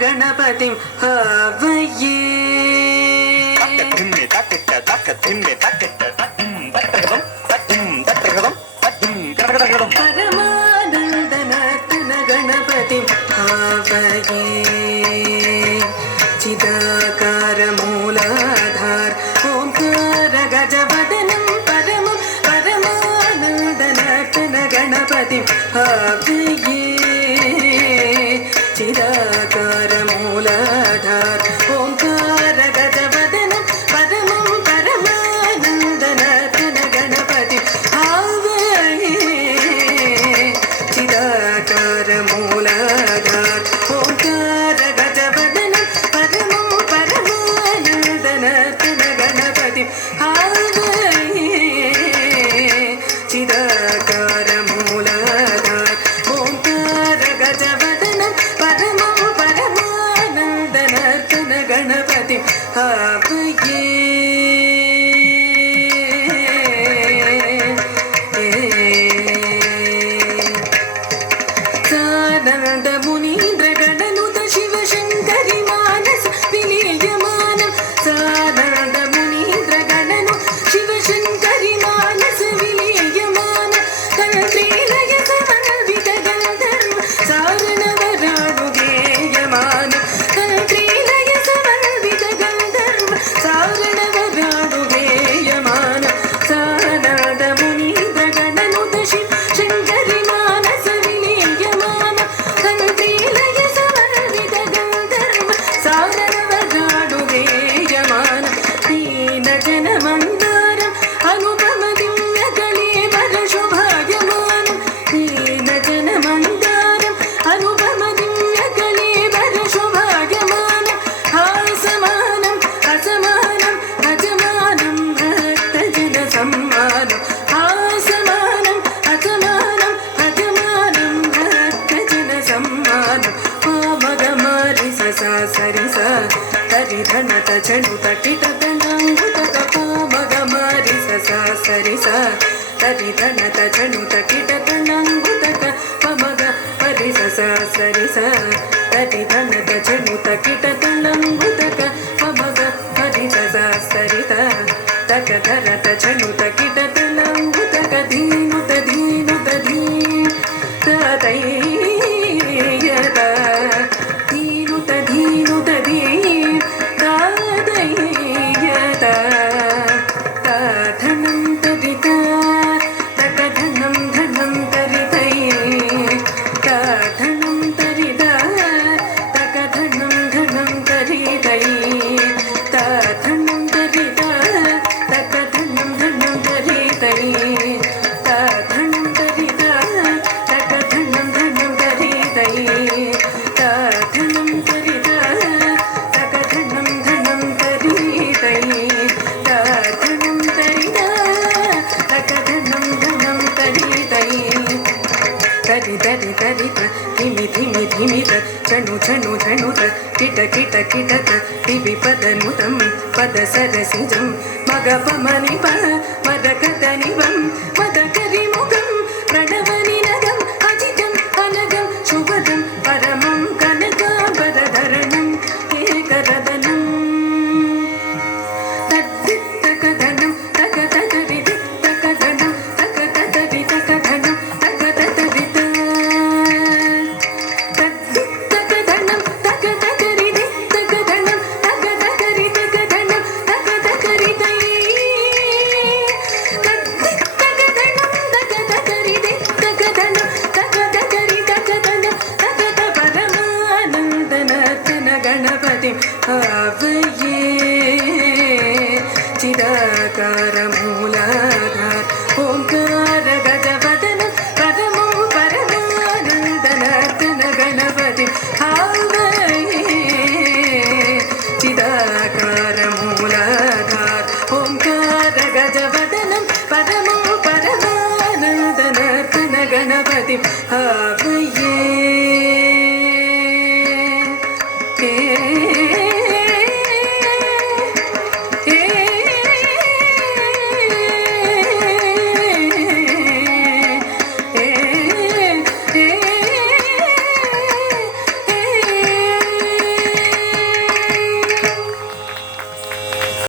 गणपति हवये परमानंदनर्तन गणपति हवये चिदाकार मूलाधार ओंकार गजवदनं परमं परमानंदनर्तन गणपति हवये चिदाकार मूलाधार ओंकार गजवदनं परमं परमानंदनर्तन गणपति हवये चिदाकार मूलाधार ओंकार गजवदनं परमं परमानंदनर्तन गणपति हवये चिदाकार मूलाधार ओंकार गजवदनं परमं परमानंदनर्तन गणपति हवये सानंद मुनीन्द्र गणनुत शिव शंकरि मानस विलीयमानं सानंद मुनीन्द्र गणनु शिव शंकरि मानस विलीयमानं तन्त्रीलय समन्वित गंधर्व सारणवराणु गेयमानं तन्त्रीलय समन्वित गंधर्व सारणवराणु गेयमानं सानंद मुनीन्द्र गणनुत शिव शंकरि मानस विलीयमानं तन्त्रीलय समन्वित गंधर्व सारणवराणु गेयमानं दीन जन मंदारं अनुपम दिव्य कलेवर शोभायमानं दीन जन मंदारं अनुपम दिव्य कलेवर शोभायमानं हासमानं असमानं अजमानं भक्तजन सम्मानं हासमानं असमानं अजमानं भक्तजन सम्मानं पामगमारि सा सरि सा तरि धनत चणुत किटतनाङ्गुतक पामगमारि सा सरि सा तरि धनत चणुत किटतनाङ्गुतक पमग परि सा सरि सा तरि धनत चणुत किटतनाङ्गुतक पमग परि सा सरि सा तक धरत चणुत किटतनाङ्गुतक दीनुत दीनुत दीन तदैयत दीनुत दीनुत दीन तदैयत तधनं तरिता तकधनं धनं तरितै तधनं तरिता तकधनं धनं तरितै तधनं तरिता तकधनं धनं तरितै तधनं तरिता तकधनं धनं तरितै तधनं तरिता तकधनं धनं तरितै तधनं तरिता तकधनं धनं तरितै तरि तरि तरित धिमि धिमि धिमित चणु चणु चणुत किट किट किटत दिविपदनुतं पदसरसिजं मगपमनिप मदकदनिवं मदकरिमुखं प्रणवनिनदम् अजितं अनगं शुभदं परमं कनकाम्बरधरणम् एकरदनं तद्दित्तकधनं तकतदरिदित्तकधनं तकतदरितकधनं तकतदरित तद्दित्तकधनं तकतदरिदित्तकधनं तकतदरितकधनं तकतदरितै तद्दित्तकधनं तकतदरिदित्तकधनं तकतदरितकधनं तकत परमानंदनर्तन गणपति हवये चिदाकार मूलाधार ओंकार गजवदनं परमं परमानंदनर्तन गणपति हवये चिदाकार मूलाधार ओंकार गजवदनं परमं परमानंदनर्तन गणपति हवये